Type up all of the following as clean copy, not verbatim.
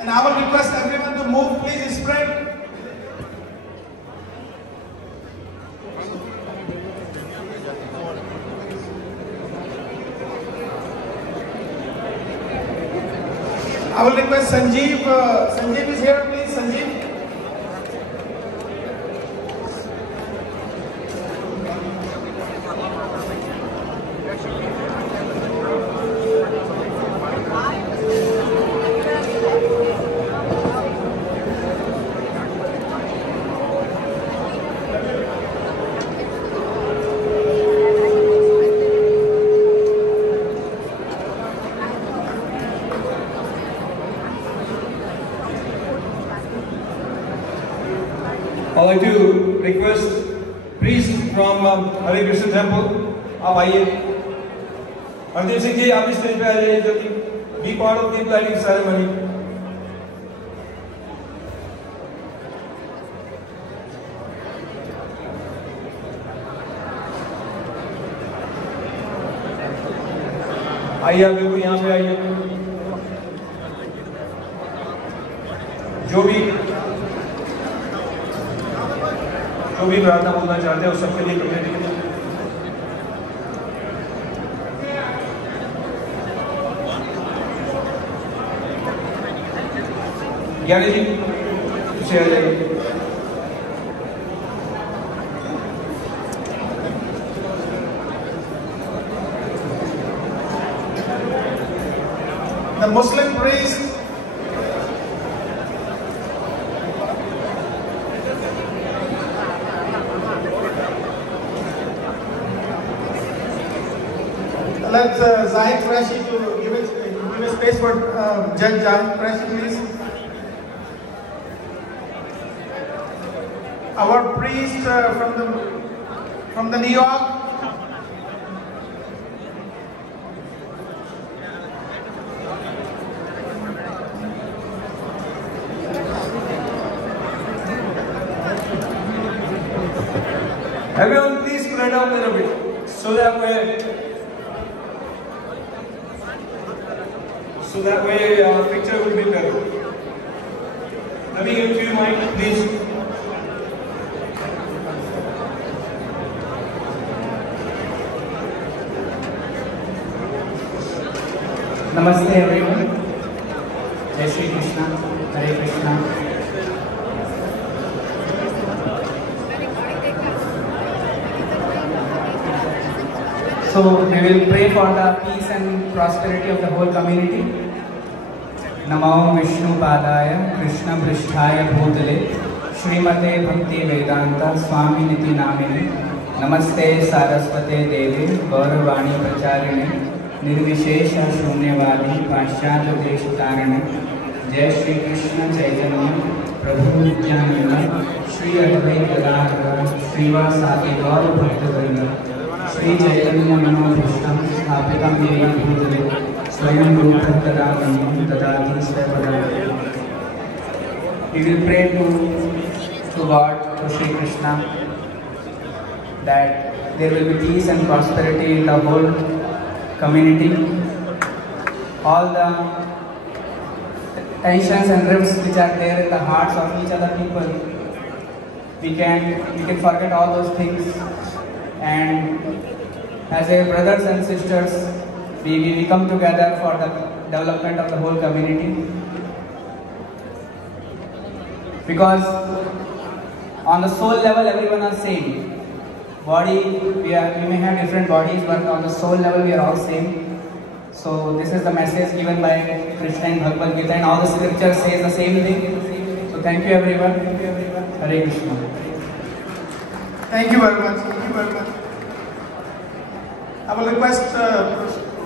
And I will request everyone to move, please spread. I will request Sanjeev. Sanjeev is here, please. Sanjeev. I'd like to request priest from Hare Krishna temple. आप आइए. हरदीप सिंह जी आप इस stage पे आ जाइए जल्दी. Be part of the lighting ceremony. आइए आप बिल्कुल यहाँ पे आइए. जो भी प्रार्थना बोलना चाहते हैं उस सबके लिए कम्युनिटी के लिए. ज्ञानी जी पीछे आ जाइए. The Muslim priest let Zahid Qureshi to give a space for Judge Zahid Qureshi, please. Our priest from the New York. Everyone, please spread out a little bit so that way our picture will be better. Let me give you mic, please. Namaste everyone. Jai Shri Krishna, Hare Krishna. So we will pray for the peace and prosperity of the whole community. Namo Vishnu Padaya Krishna Pristhaya Bhutale Srimate Bhakti Vedanta Swami Niti Namini Namaste Saraswate Devi Gauravani Pracharine Nirvishesha Shunyavadi Paschatya Deshtarine Jai Shri Krishna Chaitanya Prabhu Nityananda Shri Advaita Gadadhara Srivasadi Gaura Bhaktavrinda Shri Chaitanya Manobhishtam Sthapitam Yena Bhutale Swayam Rupa Tadavanyam Tadati Svapadam. We will pray to God, to Shri Krishna, that there will be peace and prosperity in the whole community. All the tensions and rifts which are there in the hearts of each other people, we can forget all those things, and as a brothers and sisters, we come together for the development of the whole community. Because on the soul level, everyone are same. Body, we may have different bodies, but on the soul level, we are all same. So this is the message given by Krishna in Bhagavad Gita, and all the scriptures says the same thing. So thank you everyone. Hare Krishna. Thank you very much. Thank you very much. I will request,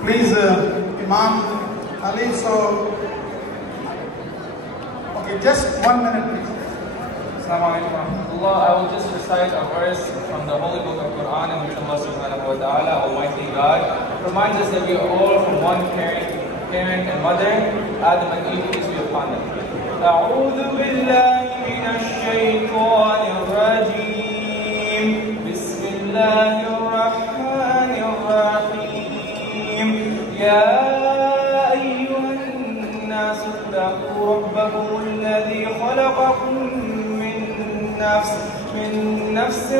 please, Imam Ali. So, okay, just 1 minute, please. Assalamu alaikum wa rahmatullah. I will just recite a verse from the Holy Book of Quran in which Allah subhanahu wa ta'ala, Almighty God, reminds us that we are all from one parent and mother, Adam and Eve, peace be upon them. أعوذ بالله من الشيطان الرجيم. بسم الله الرحمن الرحيم. يا أيها الناس اتقوا ربكم نفس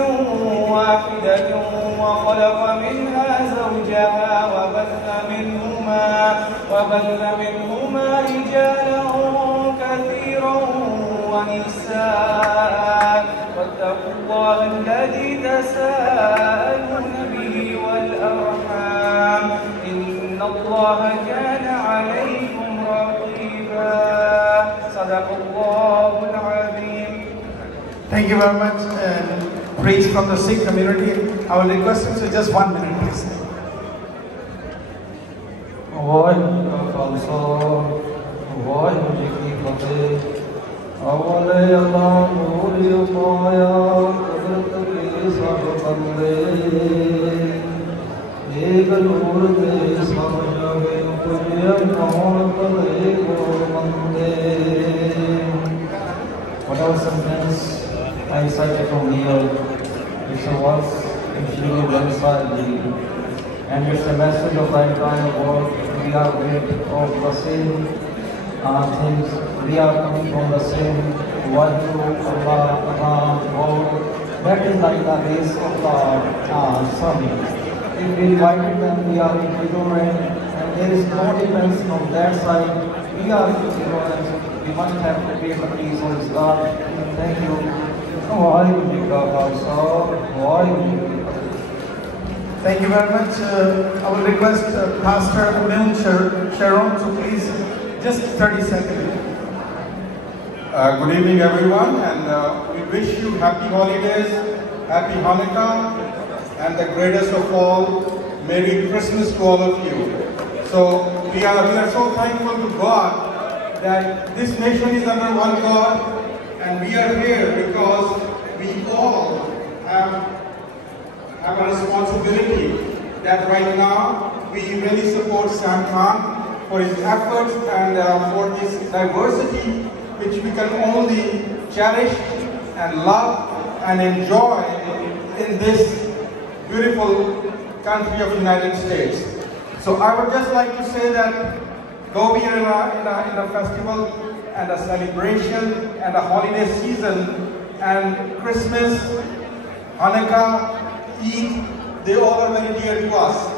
واحدة وخلق منها زوجها وبث منهما رجالا كثيرا ونساء واتقوا الله الذي تساءلون به والأرحام إن الله كان عليكم رقيبا صدق الله العظيم. Thank you very much. Praise from the Sikh community. I will request you to just 1 minute, please. Whatever sentence I cited from here, it's a verse usually verified, and it's a message of the entire world. We are made of the same things. We are coming from the same Wahyu, Allah, God. That is like the race of the sun. If we divided them, we are ignorant, and there is no difference from that side. We are ignorant. We must have to pay the peace of God. Thank you. Thank you very much. I will request Pastor Sharon to please just 30 seconds. Good evening, everyone, and we wish you happy holidays, happy Hanukkah, and the greatest of all, Merry Christmas to all of you. So we are so thankful to God that this nation is under one God, and we are here because we all have a responsibility that right now we really support Sam Khan for his efforts and for this diversity which we can only cherish and love and enjoy in this beautiful country of the United States. So I would just like to say that though we are in a festival and a celebration and a holiday season, and Christmas, Hanukkah, Eid, they all are very dear to us.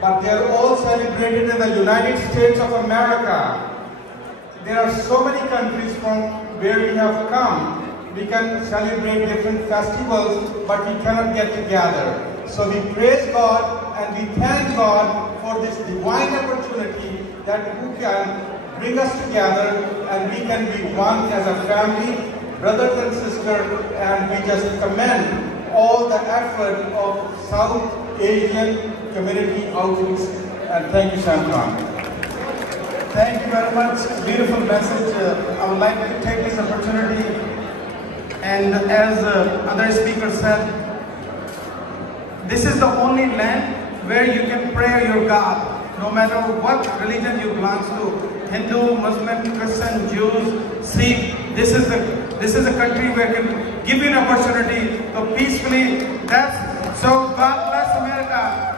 But they are all celebrated in the United States of America. There are so many countries from where we have come. We can celebrate different festivals, but we cannot get together. So we praise God and we thank God for this divine opportunity that who can bring us together and we can be one as a family, brothers and sisters, and we just commend all the effort of South Asian community outreach. And thank you, Sam Khan. Thank you very much. Beautiful message. I would like to take this opportunity, and as other speakers said, this is the only land where you can pray your God, no matter what religion you belong to, Hindu, Muslim, Christian, Jews, Sikh. This is a country where can give you an opportunity to peacefully. So God bless America.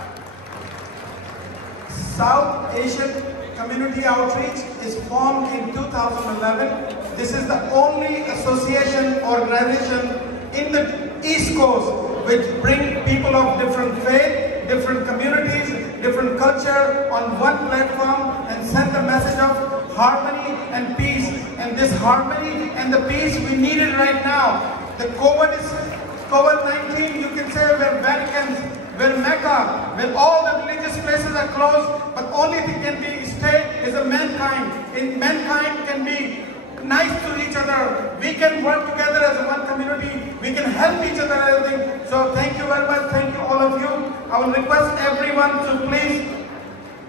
South Asian Community Outreach is formed in 2011. This is the only association organization in the East Coast which bring people of different faith, different communities, different culture on one platform and send the message of harmony and peace. And this harmony and the peace we need it right now. The COVID-19, you can say we're Vaticans, we're Mecca, where all the religious places are closed, but only thing can be stay is a mankind. And mankind can be nice to each other. We can work together as one community. We can help each other and everything. So thank you very much. Thank you all of you. I will request everyone to please,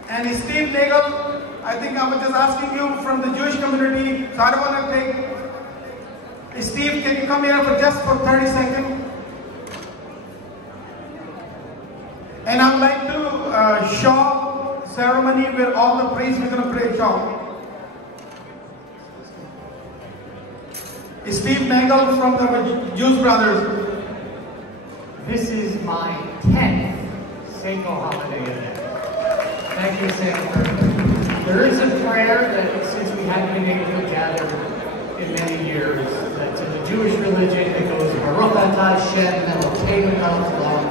and Steve Nagel, I think I was just asking you from the Jewish community, so I don't want to take. Steve, can you come here for just 30 seconds? And I would like to show ceremony where all the priests we're going to pray show. Steve Nagel from the Jews Brothers. This is my 10th SACO holiday event. Thank you, SACO. There is a prayer that since we haven't been able to gather in many years, To the Jewish religion, it goes Baruch atah Hashem Elokeinu melech haolam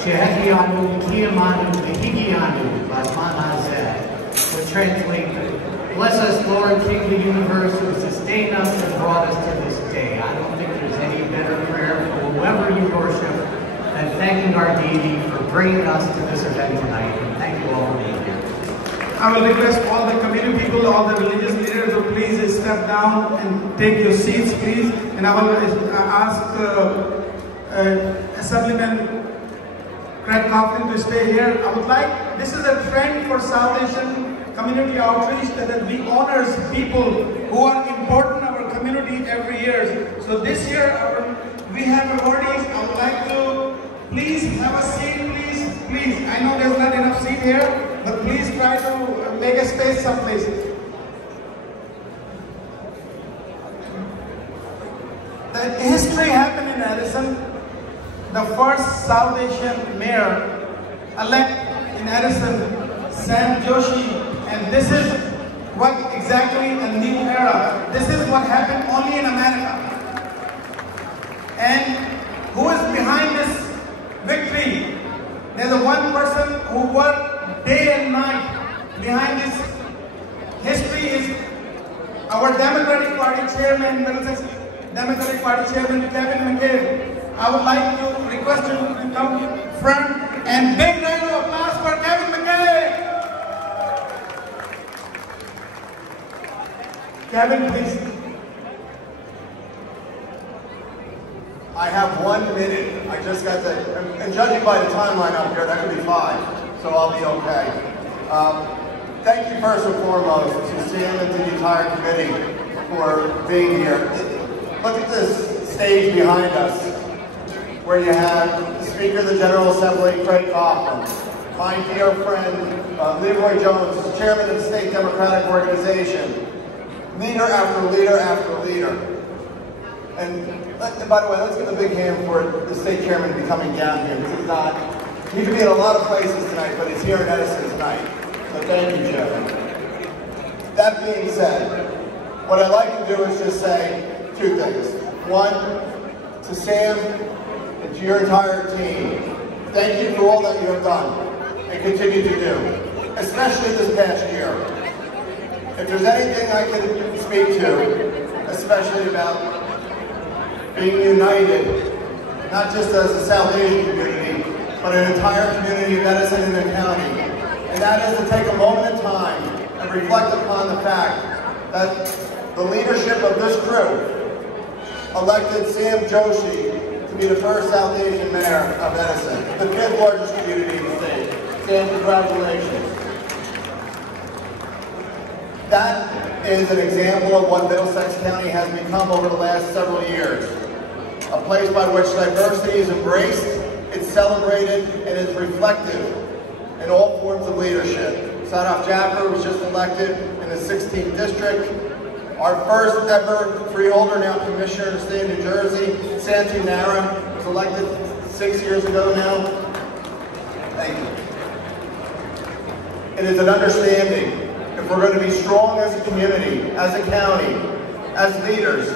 shehechianu v'kiyamanu v'higianu b'zman hazeh. Which translates, bless us, Lord, King of the universe, who sustained us and brought us to this day. I don't think there's any better prayer for whoever you worship than thanking our deity for bringing us to this event tonight. And thank you all for being here. I will request all the community people, all the religious leaders to please step down and take your seats, please. And I will ask Assemblyman Craig Coughlin to stay here. I would like, this is a trend for South Asian community outreach that we honors people who are important in our community every year. So this year we have awardees. I would like to please have a seat, please. I know there's not enough seat here, but please try to make a space someplace. The history happened in Edison. The first South Asian mayor elect in Edison, Sam Joshi, and this is what exactly a new era. This is what happened only in America. And who is behind this victory? There's a one person who worked day and night behind this. History is our Democratic Party chairman, Democratic Party chairman Kevin McCabe. I would like to request him to come front and big round of applause for Kevin McCabe. Kevin, please. I have 1 minute. I just got to, and judging by the timeline up here, that could be 5, so I'll be okay. Thank you first and foremost to Sam and to the entire committee for being here. Look at this stage behind us, where you have the Speaker of the General Assembly, Craig Coughlin, my dear friend, Leroy Jones, Chairman of the State Democratic Organization, leader after leader after leader. And by the way, let's give a big hand for the state chairman to be coming down here. This is not, he could be in a lot of places tonight, but he's here in Edison tonight. So thank you, Jeff. That being said, what I'd like to do is just say 2 things. One, to Sam and to your entire team, thank you for all that you have done and continue to do, especially this past year. If there's anything I can speak to, especially about being united, not just as a South Asian community, but an entire community of Edison and the county, and that is to take a moment in time and reflect upon the fact that the leadership of this group elected Sam Joshi to be the first South Asian mayor of Edison, the 5th largest community in the state. Sam, congratulations. That is an example of what Middlesex County has become over the last several years. A place by which diversity is embraced, it's celebrated, and is reflected in all forms of leadership. Sadaf Jaffer was just elected in the 16th district. Our first ever freeholder, now commissioner in the state of New Jersey, Santi Nara, was elected 6 years ago now. Thank you. It is an understanding, if we're going to be strong as a community, as a county, as leaders,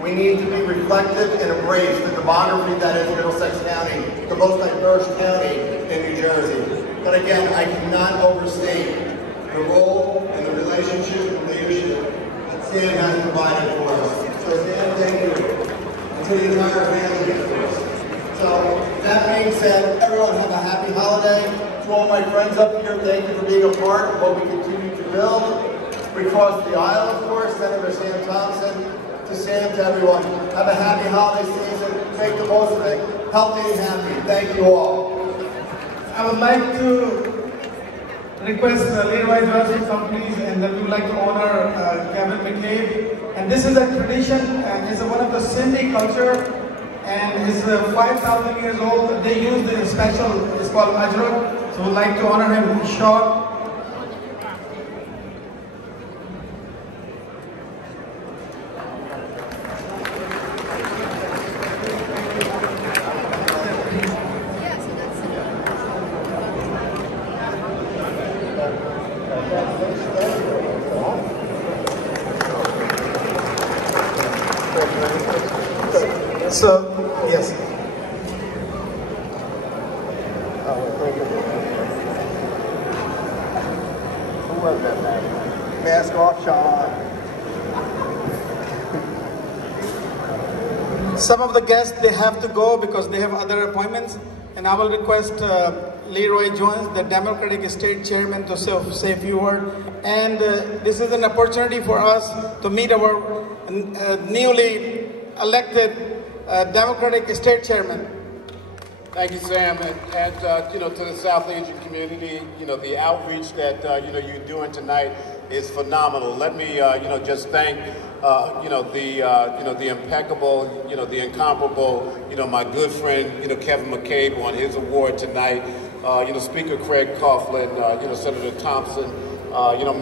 we need to be reflective and embrace the demography that is Middlesex County, the most diverse county in New Jersey. But again, I cannot overstate the role and the relationship and leadership that Sam has provided for us. So Sam, thank you. And to the entire family, of course. So that being said, everyone have a happy holiday. To all my friends up here, thank you for being a part of what we continue to build. We crossed the aisle, of course, Senator Sam Thompson. To Sam, to everyone, have a happy holiday season. Make the most of it. Healthy and happy. Thank you all. I would like to request Leroy Jones to come please, and then we would like to honor Kevin McCabe. And this is a tradition, and it's one of the Sindhi culture, and it's 5,000 years old. They use this special, it's called ajrak. So we'd like to honor him short. Thank you. So, yes. Who was that man? Mask off, Sean. Some of the guests, they have to go because they have other appointments. And I will request Leroy Jones, the Democratic State Chairman, to say a few words. And this is an opportunity for us to meet our newly elected Democratic State Chairman. Thank you, Sam, and to the South Asian community, the outreach that you're doing tonight is phenomenal. Let me just thank the impeccable, the incomparable, my good friend Kevin McCabe on his award tonight. Speaker Craig Coughlin, Senator Thompson,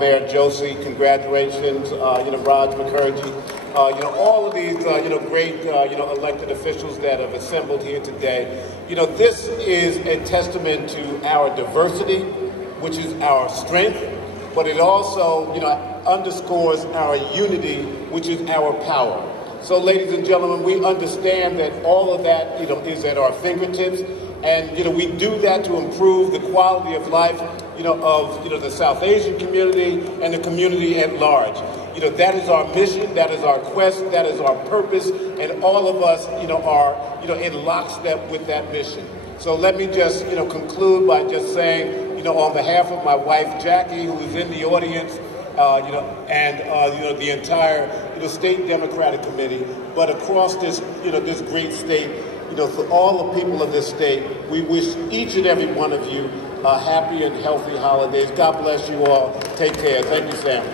Mayor Josie, congratulations, Raj Mukherjee. All of these, great, elected officials that have assembled here today. This is a testament to our diversity, which is our strength, but it also, underscores our unity, which is our power. So, ladies and gentlemen, we understand that all of that, is at our fingertips, and we do that to improve the quality of life, of the South Asian community and the community at large. That is our mission, that is our quest, that is our purpose, and all of us, are, in lockstep with that mission. So let me just, conclude by just saying, on behalf of my wife Jackie, who is in the audience, and the entire, state Democratic Committee, but across this, this great state, for all the people of this state, we wish each and every one of you happy and healthy holidays. God bless you all. Take care. Thank you, Sam.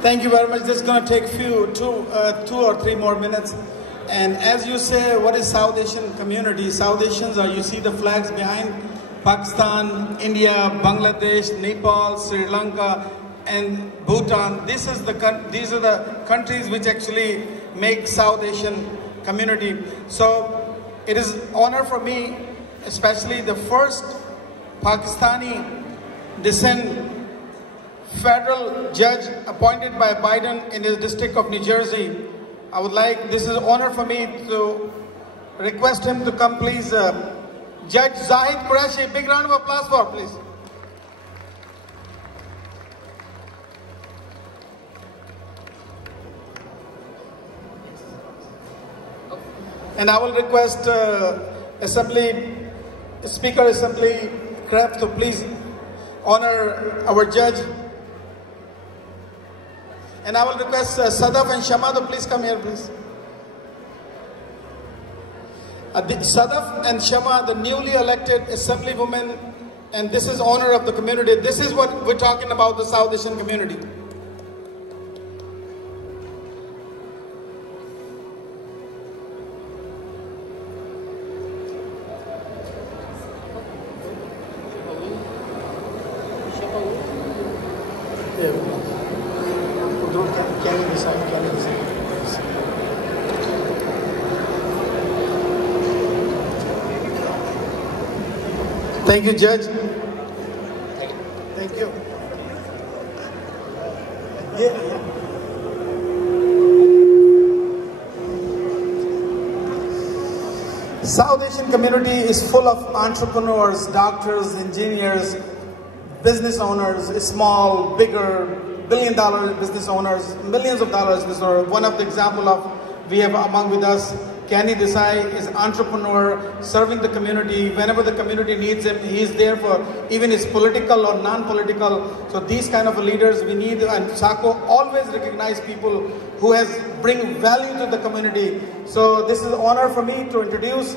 Thank you very much. This is going to take two or three more minutes. And as you say, what is South Asian community? South Asians are, you see the flags behind, Pakistan, India, Bangladesh, Nepal, Sri Lanka, and Bhutan. These are the countries which actually make South Asian community. So it is honor for me, especially the first Pakistani descent federal judge appointed by Biden in his district of New Jersey. I would like, this is an honor for me to request him to come, please. Judge Zahid Qureshi, big round of applause for, please. And I will request Speaker Assembly Kraft to please honor our judge. And I will request Sadaf and Shama to please come here, please. Sadaf and Shama, the newly elected assemblywomen, and this is honor of the community. This is what we're talking about, the South Asian community. Thank you, Judge. Thank you. South Asian community is full of entrepreneurs, doctors, engineers, business owners, small, bigger, billion-dollar business owners, millions of dollars business owners. One of the example of we have among with us, Kenny Desai is an entrepreneur serving the community. Whenever the community needs him, he is there for even his political or non-political. So these kind of leaders we need, and SACO always recognize people who bring value to the community. So this is an honor for me to introduce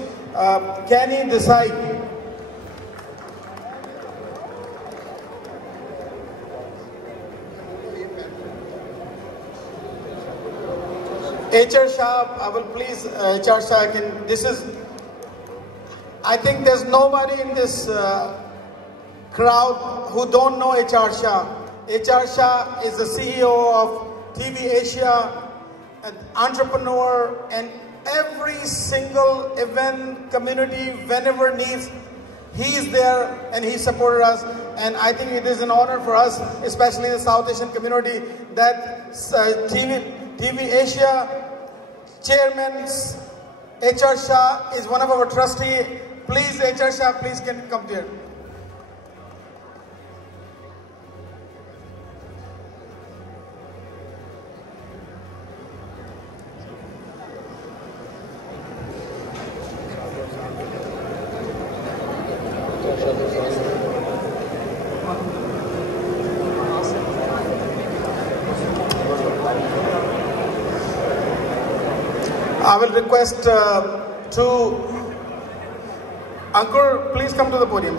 Kenny Desai. HR Shah, I will please, HR Shah, I think there's nobody in this crowd who don't know HR Shah. HR Shah is the CEO of TV Asia, an entrepreneur, and every single event, community, whenever needs, he is there and he supported us. And I think it is an honor for us, especially the South Asian community, that TV Asia Chairman HR Shah is one of our trustees. Please, HR Shah, please can come here. I will request Ankur, please come to the podium.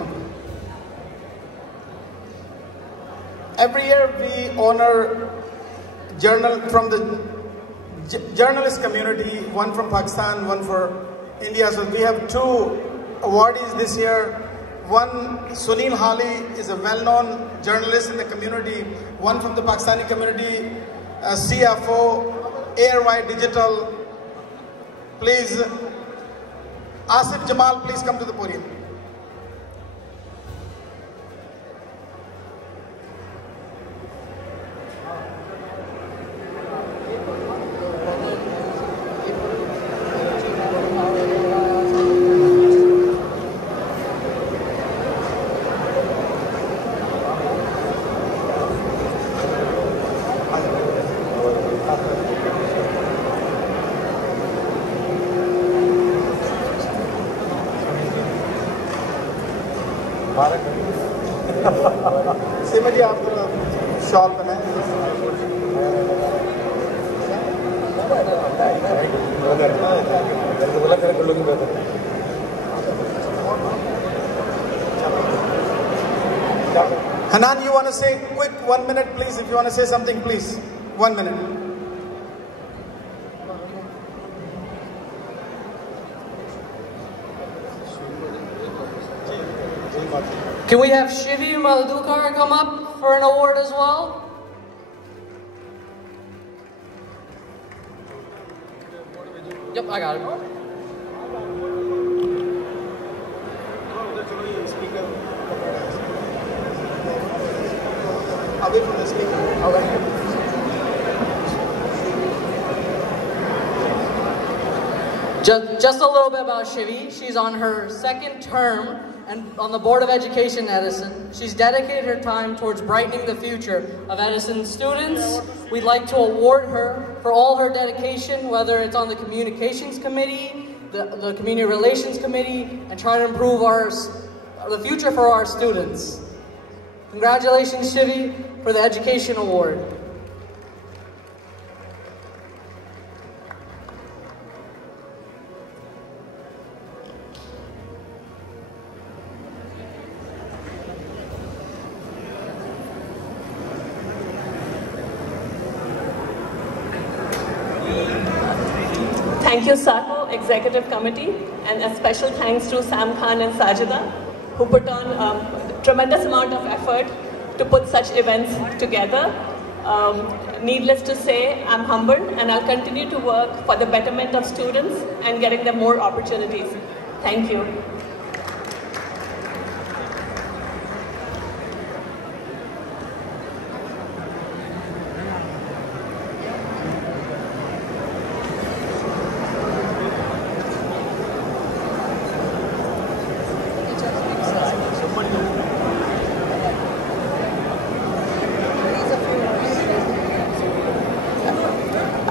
Every year we honor from the journalist community, one from Pakistan, one for India. So we have two awardees this year. One, Sunil Hali, is a well-known journalist in the community. One from the Pakistani community, CFO, ARY Digital. Please, Asif Jamal, please come to the podium. जी आप shawl बनाए Hanan, you want to say quick 1 minute, please? If you want to say something, please. 1 minute. Can we have Shivi Maldukar come up for an award as well? Yep, I got it. Away from the speaker. Okay. Just a little bit about Shivi. She's on her second term and on the Board of Education at Edison. She's dedicated her time towards brightening the future of Edison students. We'd like to award her for all her dedication, whether it's on the Communications Committee, the Community Relations Committee, and try to improve the future for our students. Congratulations, Shivi, for the Education Award. Thank you, SACO Executive Committee, and a special thanks to Sam Khan and Sajida, who put on a tremendous amount of effort to put such events together. Needless to say, I'm humbled, and I'll continue to work for the betterment of students and getting them more opportunities. Thank you.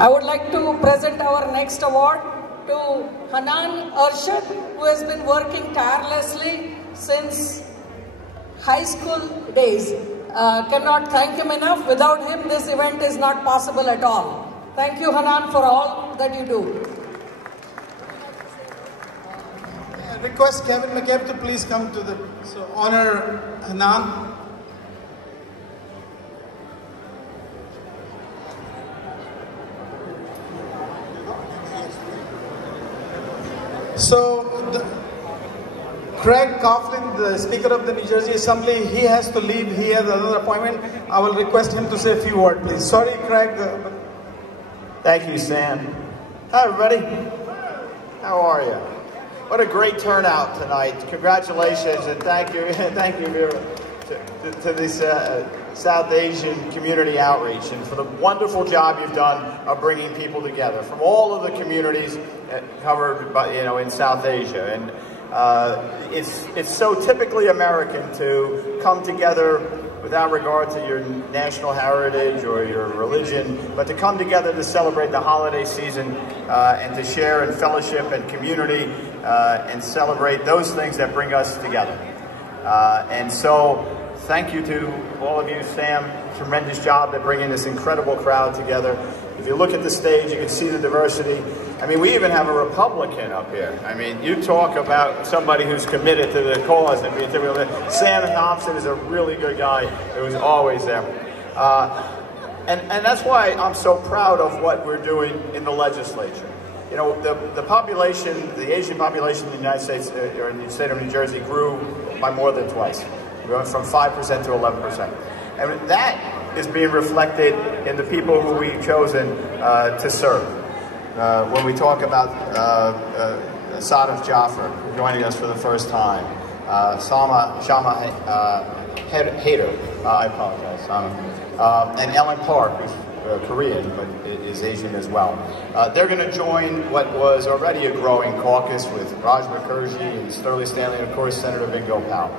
I would like to present our next award to Hanan Arshad, who has been working tirelessly since high school days. Cannot thank him enough. Without him, this event is not possible at all. Thank you, Hanan, for all that you do. I request Kevin McCabe to please come to honor Hanan. So, Craig Coughlin, the Speaker of the New Jersey Assembly, he has to leave. He has another appointment. I will request him to say a few words, please. Sorry, Craig. Thank you, Sam. Hi, everybody. How are you? What a great turnout tonight. Congratulations and thank you to this South Asian community outreach and for the wonderful job you've done of bringing people together from all of the communities covered by, in South Asia. And it's so typically American to come together without regard to your national heritage or your religion, but to come together to celebrate the holiday season and to share in fellowship and community and celebrate those things that bring us together. And so thank you to all of you, Sam. Tremendous job at bringing this incredible crowd together. If you look at the stage, you can see the diversity. I mean, we even have a Republican up here. I mean, you talk about somebody who's committed to the cause. Sam Thompson is a really good guy who is always there. And that's why I'm so proud of what we're doing in the legislature. The population, the Asian population in the United States, or in the state of New Jersey, grew by more than twice. We went from 5% to 11%. And that is being reflected in the people who we've chosen to serve. When we talk about Sadaf Jaffer joining us for the first time, Shama Hader, I apologize, and Ellen Park, who's Korean, but is Asian as well. They're going to join what was already a growing caucus with Raj Mukherjee and Sterling Stanley, and of course Senator Vingo Powell.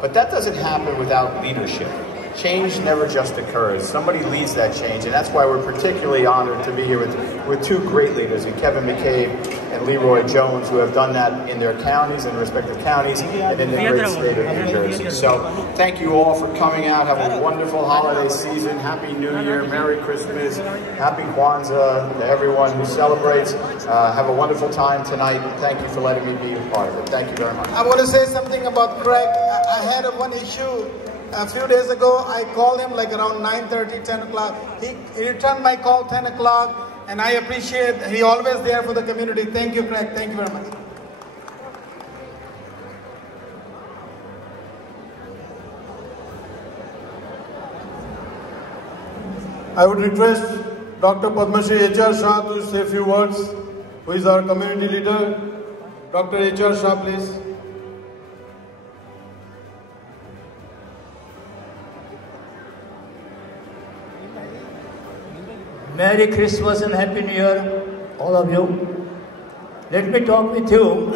But that doesn't happen without leadership. Change never just occurs. Somebody leads that change, and that's why we're particularly honored to be here with two great leaders, in Kevin McCabe and Leroy Jones, who have done that in their counties, in their respective counties, and in the great state of New Jersey. So thank you all for coming out. Have a wonderful holiday season. Happy New Year. Merry Christmas. Happy Kwanzaa to everyone who celebrates. Have a wonderful time tonight. Thank you for letting me be a part of it. Thank you very much. I want to say something about Craig. I had one issue. A few days ago, I called him like around 9:30, 10 o'clock. He returned my call 10 o'clock, and I appreciate he always there for the community. Thank you, Craig. Thank you very much. I would request Dr. Padmashri H.R. Shah to say a few words, who is our community leader. Dr. H.R. Shah, please. Merry Christmas and Happy New Year, all of you. Let me talk with you.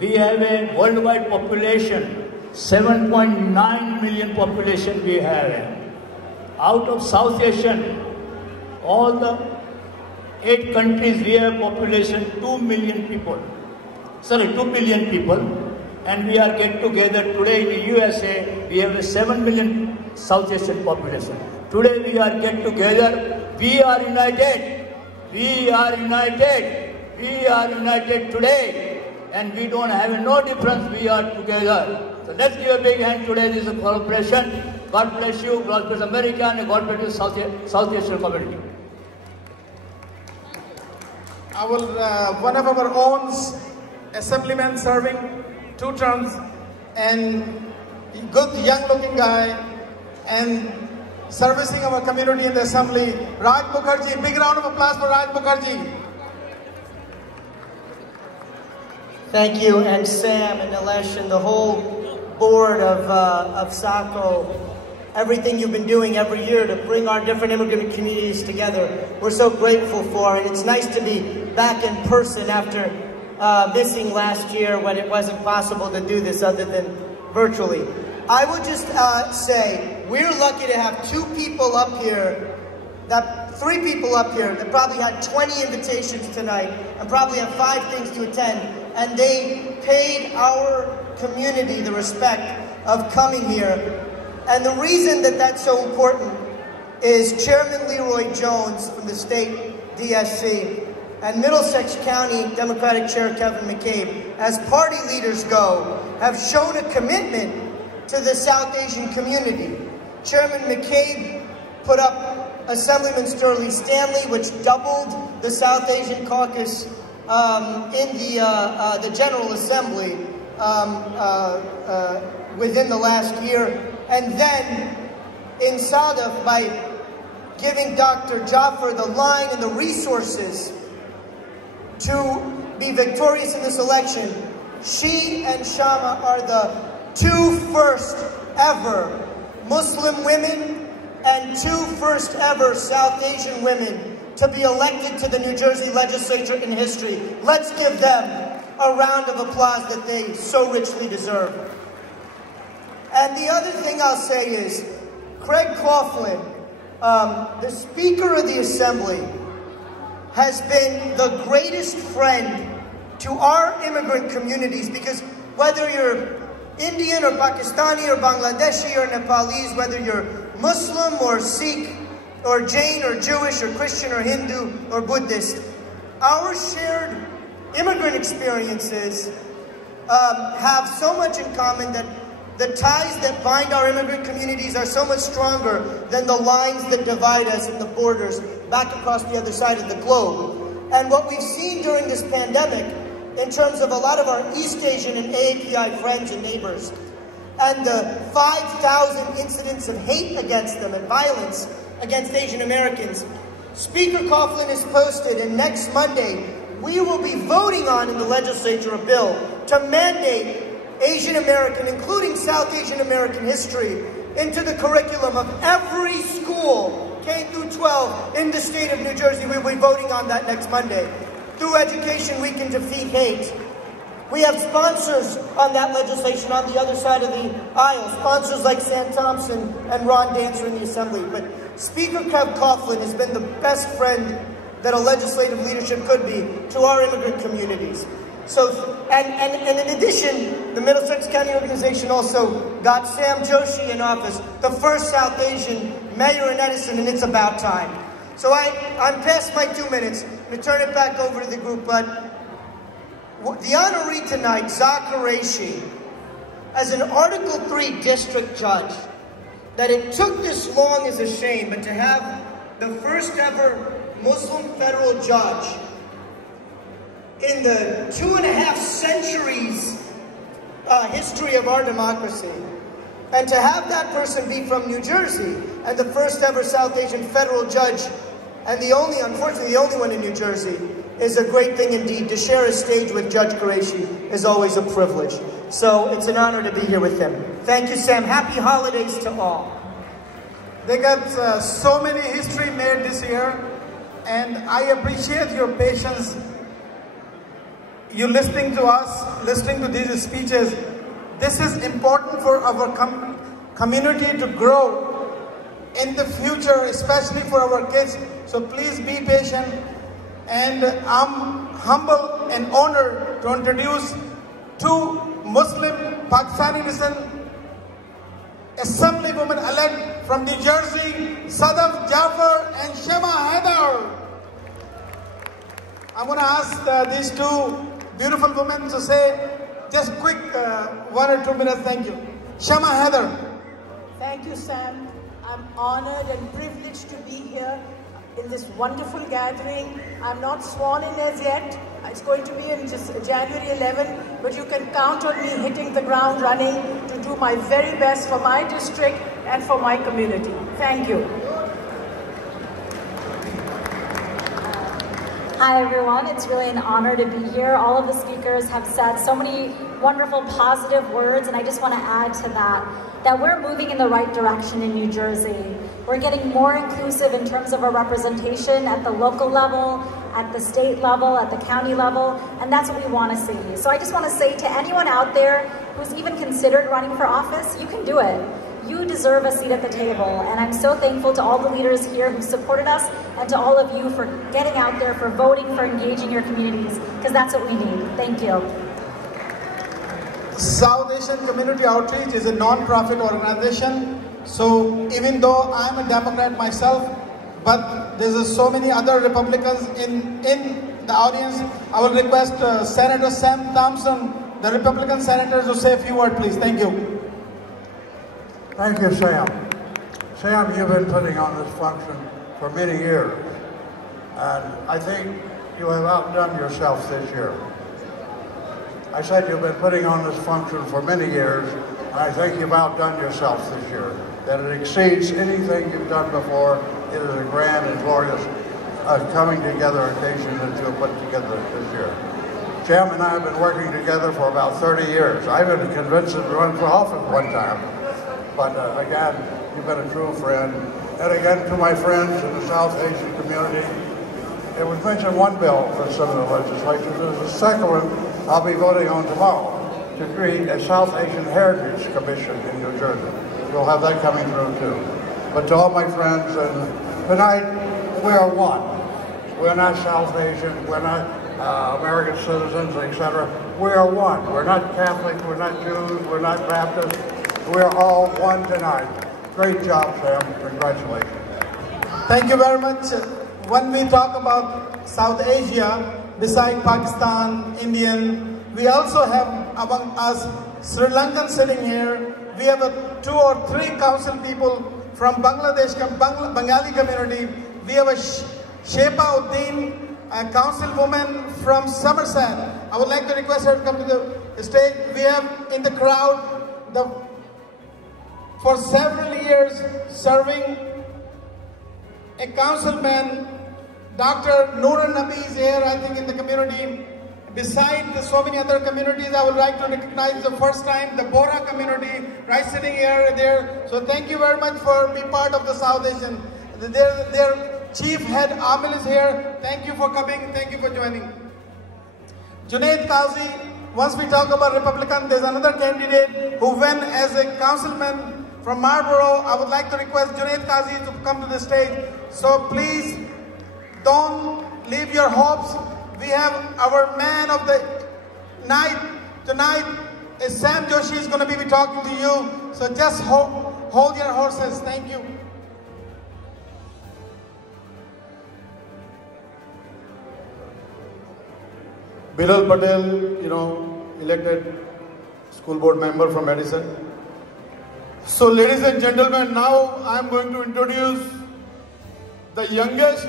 We have a worldwide population, 7.9 million population we have. Out of South Asian, all the 8 countries we have population 2 million people. 2 billion people. And we are get together today in the USA, we have a 7 million South Asian population. Today we are get together, we are united, we are united, we are united today, and we don't have no difference, we are together. So let's give a big hand today, this is a collaboration. God bless you, God bless America, and God bless the South Asian community. One of our own assemblymen serving 2 terms, and good young looking guy, and servicing our community in the assembly, Raj Mukherjee. Big round of applause for Raj Mukherjee. Thank you, and Sam and Nilesh and the whole board of SACO. Everything you've been doing every year to bring our different immigrant communities together, we're so grateful for, and it's nice to be back in person after missing last year when it wasn't possible to do this other than virtually. I would just say, we're lucky to have 3 people up here that probably had 20 invitations tonight and probably have 5 things to attend, and they paid our community the respect of coming here. And the reason that that's so important is Chairman Leroy Jones from the state DSC and Middlesex County Democratic Chair Kevin McCabe, as party leaders go, have shown a commitment to the South Asian community. Chairman McCabe put up Assemblyman Sterling Stanley, which doubled the South Asian caucus in the General Assembly within the last year. And then in Sadaf, by giving Dr. Jaffer the line and the resources to be victorious in this election, she and Shama are the 2 first ever Muslim women and 2 first ever South Asian women to be elected to the New Jersey legislature in history. Let's give them a round of applause that they so richly deserve. And the other thing I'll say is, Craig Coughlin, the Speaker of the Assembly, has been the greatest friend to our immigrant communities, because whether you're Indian or Pakistani or Bangladeshi or Nepalese, whether you're Muslim or Sikh or Jain or Jewish or Christian or Hindu or Buddhist, our shared immigrant experiences have so much in common that the ties that bind our immigrant communities are so much stronger than the lines that divide us and the borders back across the other side of the globe. And what we've seen during this pandemic, in terms of a lot of our East Asian and AAPI friends and neighbors, and the 5,000 incidents of hate against them and violence against Asian Americans, Speaker Coughlin has posted, and next Monday we will be voting on in the legislature a bill to mandate Asian American, including South Asian American history, into the curriculum of every school, K through 12, in the state of New Jersey. We will be voting on that next Monday. Through education, we can defeat hate. We have sponsors on that legislation on the other side of the aisle, sponsors like Sam Thompson and Ron Dancer in the Assembly. But Speaker Craig Coughlin has been the best friend that a legislative leadership could be to our immigrant communities. So, and in addition, the Middlesex County organization also got Sam Joshi in office, the first South Asian mayor in Edison, and it's about time. So I'm past my 2 minutes. I'm going to turn it back over to the group, but the honoree tonight, Zakareshi, as an Article 3 district judge, that it took this long is a shame, but to have the first ever Muslim federal judge in the 2.5 centuries history of our democracy, and to have that person be from New Jersey, and the first ever South Asian federal judge, and unfortunately the only one in New Jersey, is a great thing indeed. To share a stage with Judge Qureshi is always a privilege. So it's an honor to be here with him. Thank you, Sam. Happy holidays to all. They got so many history made this year, and I appreciate your patience. You listening to us, listening to these speeches. This is important for our community to grow in the future, especially for our kids. So please be patient. And I'm humble and honored to introduce 2 Muslim Pakistani descent Assemblywomen elect from New Jersey, Sadaf Jafar and Shema Haider. I'm going to ask these 2 beautiful women to say just quick 1 or 2 minutes. Thank you. Shema Haider. Thank you, Sam. I'm honored and privileged to be here in this wonderful gathering. I'm not sworn in as yet. It's going to be in just January 11, but you can count on me hitting the ground running to do my very best for my district and for my community. Thank you. Hi everyone, it's really an honor to be here. All of the speakers have said so many wonderful positive words, and I just want to add to that we're moving in the right direction in New Jersey. We're getting more inclusive in terms of our representation at the local level, at the state level, at the county level, and that's what we want to see. So I just want to say to anyone out there who's even considered running for office, you can do it. You deserve a seat at the table, and I'm so thankful to all the leaders here who supported us, and to all of you for getting out there, for voting, for engaging your communities, because that's what we need. Thank you. South Asian Community Outreach is a non-profit organization. So even though I'm a Democrat myself, but there's so many other Republicans in the audience, I will request Senator Sam Thompson, the Republican senator, to say a few words, please. Thank you. Thank you, Sam. Sam, you've been putting on this function for many years, and I think you have outdone yourself this year. I said you've been putting on this function for many years, and I think you've outdone yourself this year. That it exceeds anything you've done before. It is a grand and glorious coming together occasion that you have put together this year. Sam and I have been working together for about 30 years. I've been convinced to run for office one time. But again, you've been a true friend. And again, to my friends in the South Asian community, it was mentioned one bill for some of the legislation. There's a second one I'll be voting on tomorrow to create a South Asian Heritage Commission in New Jersey. You'll have that coming through too. But to all my friends, and tonight we are one. We're not South Asian, we're not American citizens, etc. We are one. We're not Catholic, we're not Jews, we're not Baptists. We're all one tonight. Great job, Sam. Congratulations. Thank you very much. When we talk about South Asia, beside Pakistan, Indian, we also have among us Sri Lankan sitting here. We have 2 or 3 council people from Bangladesh, Bengali community. We have a Shepa Uddin, a councilwoman from Somerset. I would like to request her to come to the stage. We have in the crowd, for several years serving a councilman, Dr. Noor Nabi is here, I think, in the community. Besides so many other communities, I would like to recognize the first time the Bora community, right sitting here and there. So thank you very much for being part of the South Asian. Their chief head Amil is here. Thank you for coming. Thank you for joining. Junaid Qazi, once we talk about Republican, there's another candidate who went as a councilman from Marlborough. I would like to request Junaid Qazi to come to the stage. So please don't leave your hopes. We have our man of the night tonight is Sam Joshi is going to be talking to you. So just hold your horses. Thank you. Bilal Patel, elected school board member from Edison. So ladies and gentlemen, now I am going to introduce the youngest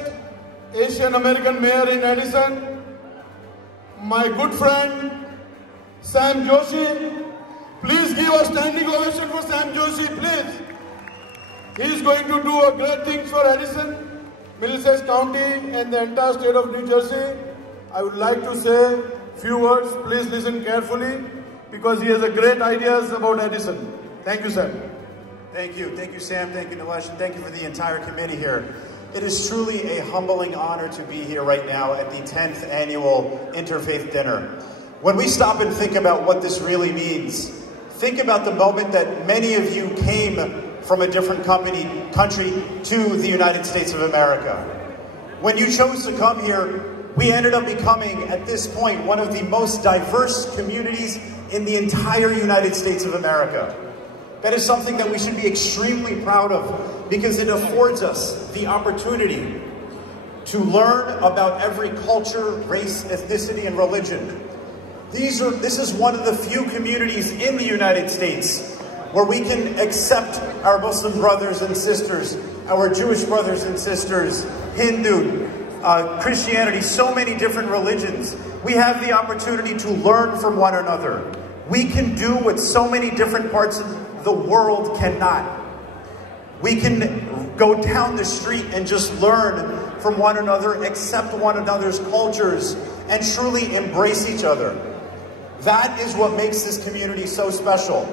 Asian American mayor in Edison, my good friend Sam Joshi. Please give a standing ovation for Sam Joshi, please. He is going to do a great things for Edison, Middlesex County and the entire state of New Jersey. I would like to say a few words. Please listen carefully because he has a great ideas about Edison. Thank you, Sam. Thank you, Sam. Thank you, Nilesh. And thank you for the entire committee here. It is truly a humbling honor to be here right now at the 10th annual Interfaith Dinner. When we stop and think about what this really means, think about the moment that many of you came from a different country to the United States of America. When you chose to come here, we ended up becoming, at this point, one of the most diverse communities in the entire United States of America. That is something that we should be extremely proud of because it affords us the opportunity to learn about every culture, race, ethnicity, and religion. This is one of the few communities in the United States where we can accept our Muslim brothers and sisters, our Jewish brothers and sisters, Hindu, Christianity, so many different religions. We have the opportunity to learn from one another. We can do what so many different parts of the world cannot. We can go down the street and just learn from one another, accept one another's cultures, and truly embrace each other. That is what makes this community so special.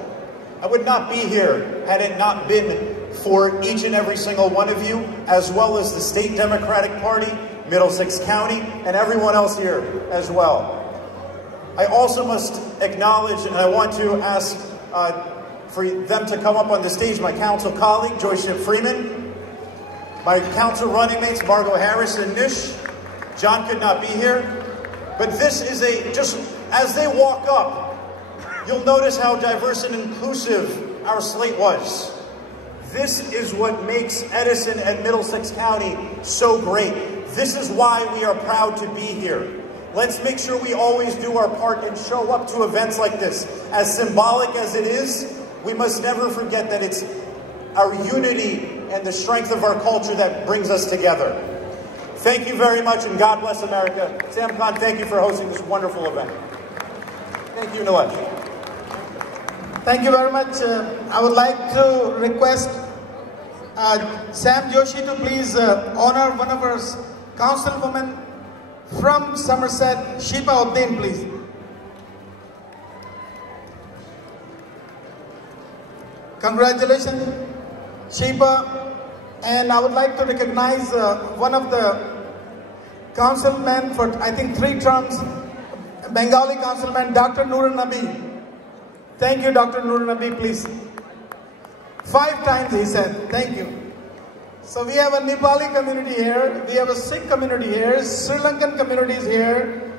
I would not be here had it not been for each and every single one of you, as well as the State Democratic Party, Middlesex County, and everyone else here as well. I also must acknowledge, and I want to ask for them to come up on the stage, my council colleague, Joyce Freeman, my council running mates, Margot Harris and Nish. John could not be here, but this is just as they walk up, you'll notice how diverse and inclusive our slate was. This is what makes Edison and Middlesex County so great. This is why we are proud to be here. Let's make sure we always do our part and show up to events like this. As symbolic as it is, we must never forget that it's our unity and the strength of our culture that brings us together. Thank you very much, and God bless America. Sam Khan, thank you for hosting this wonderful event. Thank you, Nilesh. Thank you very much. I would like to request Sam Joshi to please honor one of our councilwomen from Somerset, Shepa Uddin, please. Congratulations, Sheba. And I would like to recognize one of the councilmen for, I think, 3 terms, Bengali councilman, Dr. Nur Nabi. Thank you, Dr. Nur Nabi, please. 5 times he said, thank you. So we have a Nepali community here, we have a Sikh community here, Sri Lankan communities here,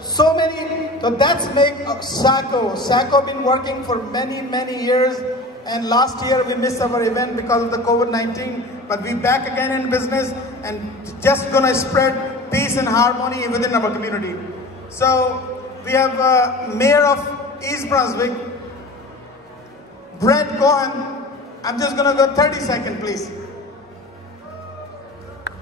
so many. So that's make SACO. SACO been working for many years, and last year we missed our event because of the COVID-19, but we back again in business and just gonna spread peace and harmony within our community. So we have Mayor of East Brunswick, Brett Cohen. I'm just gonna go 30 seconds, please.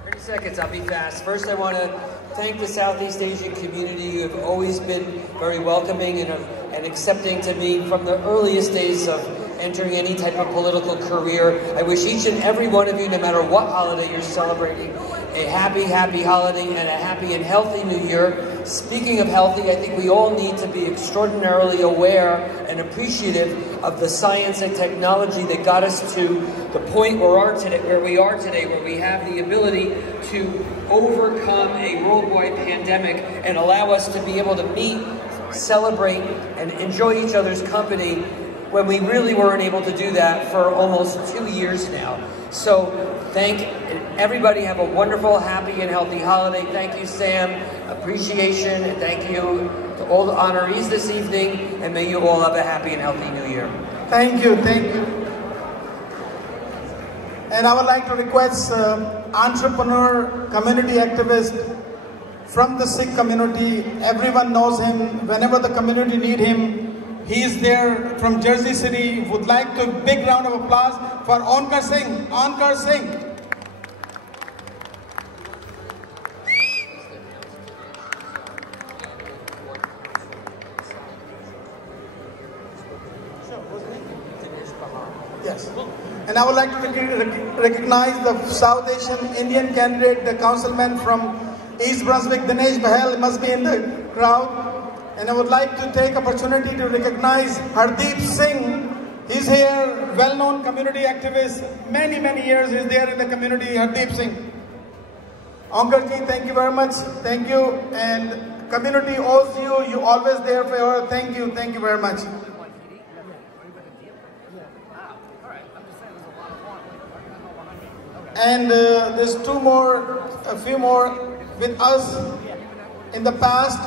30 seconds, I'll be fast. First, I want to thank the Southeast Asian community. You have always been very welcoming and accepting to me from the earliest days of entering any type of political career. I wish each and every one of you, no matter what holiday you're celebrating, a happy holiday and a happy and healthy New Year. Speaking of healthy, I think we all need to be extraordinarily aware and appreciative of the science and technology that got us to the point where we are today, where we have the ability to overcome a worldwide pandemic and allow us to be able to meet, celebrate, and enjoy each other's company when we really weren't able to do that for almost 2 years now. So thank everybody. Have a wonderful, happy, and healthy holiday. Thank you, Sam. Appreciation, and thank you to all the honorees this evening, and may you all have a happy and healthy New Year. Thank you. And I would like to request entrepreneur, community activist from the Sikh community. Everyone knows him. Whenever the community need him, he is there from Jersey City. Would like to big round of applause for Onkar Singh. Onkar Singh. Yes. And I would like to recognize the South Asian Indian candidate, the councilman from East Brunswick, Dinesh Bahel, must be in the crowd. And I would like to take opportunity to recognize Hardeep Singh. He's here, well-known community activist. Many years he's there in the community, Hardeep Singh. Onkar ji, thank you very much. Thank you. And community owes you. You always there for her. Thank you very much. And there's a few more with us in the past.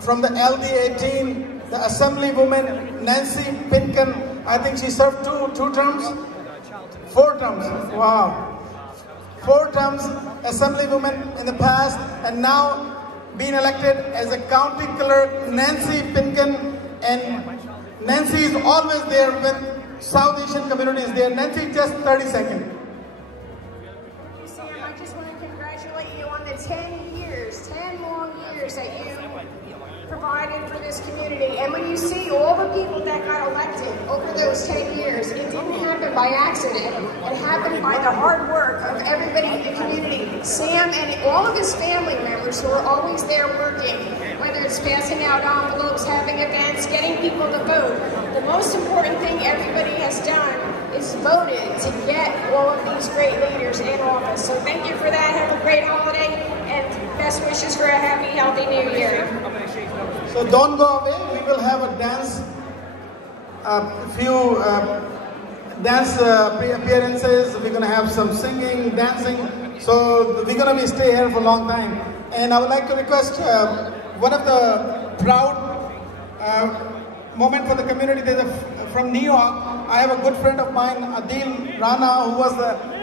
From the LD18, the Assemblywoman Nancy Pinkin, I think she served two terms? 4 terms, wow. 4 terms Assemblywoman in the past, and now being elected as a county clerk, Nancy Pinkin. And Nancy is always there when South Asian community is there. Nancy, just 30 seconds. Sam, I just want to congratulate you on the 10 long years that you provided for this community. And when you see all the people that got elected over those 10 years, it didn't happen by accident. It happened by the hard work of everybody in the community. Sam and all of his family members who are always there working, whether it's passing out envelopes, having events, getting people to vote. The most important thing everybody has done is voted to get all of these great leaders in office. So thank you for that. Have a great holiday, and best wishes for a happy, healthy New Year. So don't go away. We will have a dance, few dance appearances. We're going to have some singing, dancing. So we're going to stay here for a long time. And I would like to request one of the proud moment for the community. From New York, I have a good friend of mine, Adil Rana, who was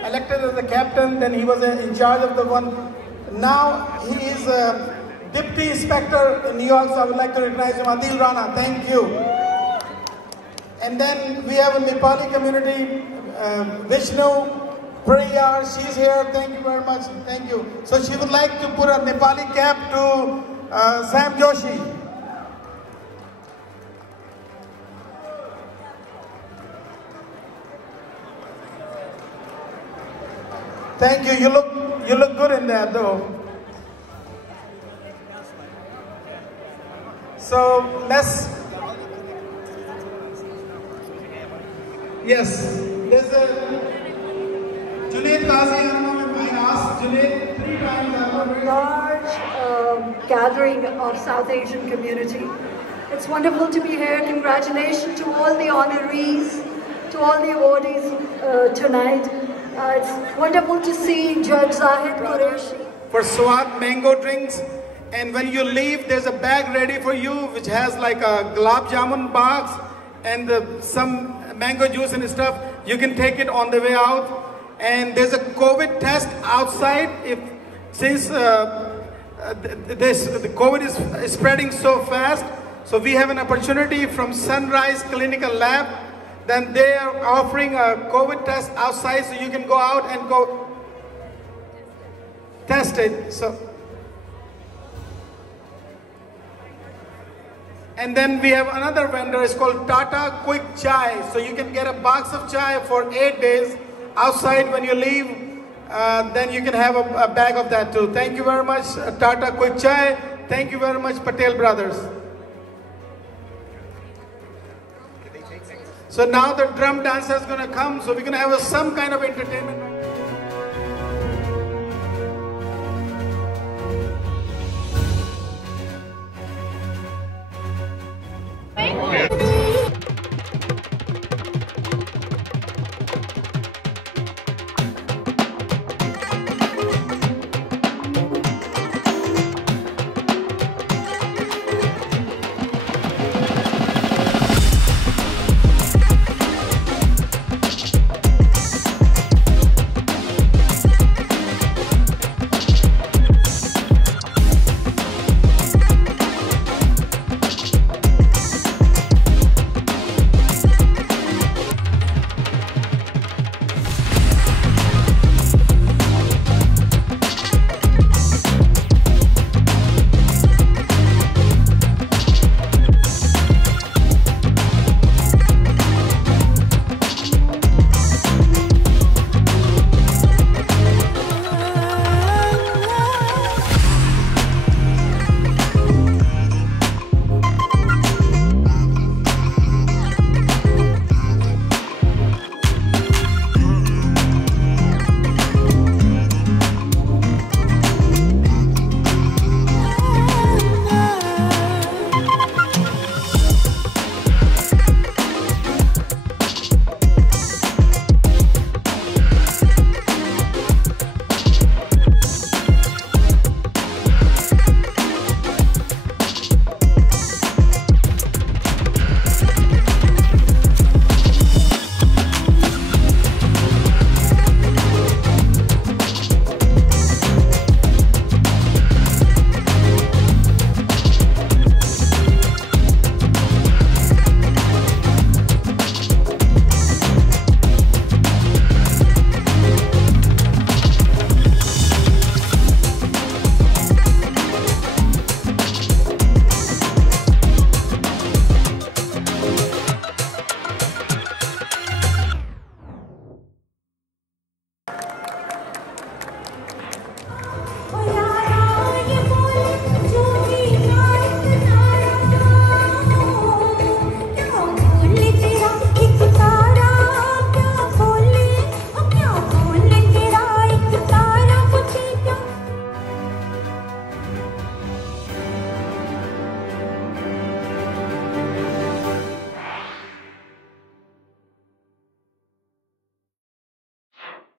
elected as the captain. Then he was in charge of the one. Now he is Deputy Inspector in New York, so I would like to recognize him. Adil Rana, thank you. And then we have a Nepali community, Vishnu Priya, she's here, thank you very much, thank you. So she would like to put a Nepali cap to Sam Joshi. Thank you, you look good in that though. So Yes, there's a Junaid Qazi. I asked Junaid 3 times. A large gathering of South Asian community. It's wonderful to be here. Congratulations to all the honorees, to all the awardees tonight. It's wonderful to see Judge Zahid Qureshi. For Swat mango drinks, and when you leave, there's a bag ready for you which has like a gulab jamun box and some mango juice and stuff. You can take it on the way out. And there's a COVID test outside. Since the COVID is spreading so fast, so we have an opportunity from Sunrise Clinical Lab. Then they are offering a COVID test outside, so you can go out and go test it. And then we have another vendor. It's called Tata Quick Chai. So you can get a box of chai for 8 days outside when you leave. Then you can have a bag of that too. Thank you very much, Tata Quick Chai. Thank you very much, Patel Brothers. So now the drum dancer is going to come. So we're going to have some kind of entertainment.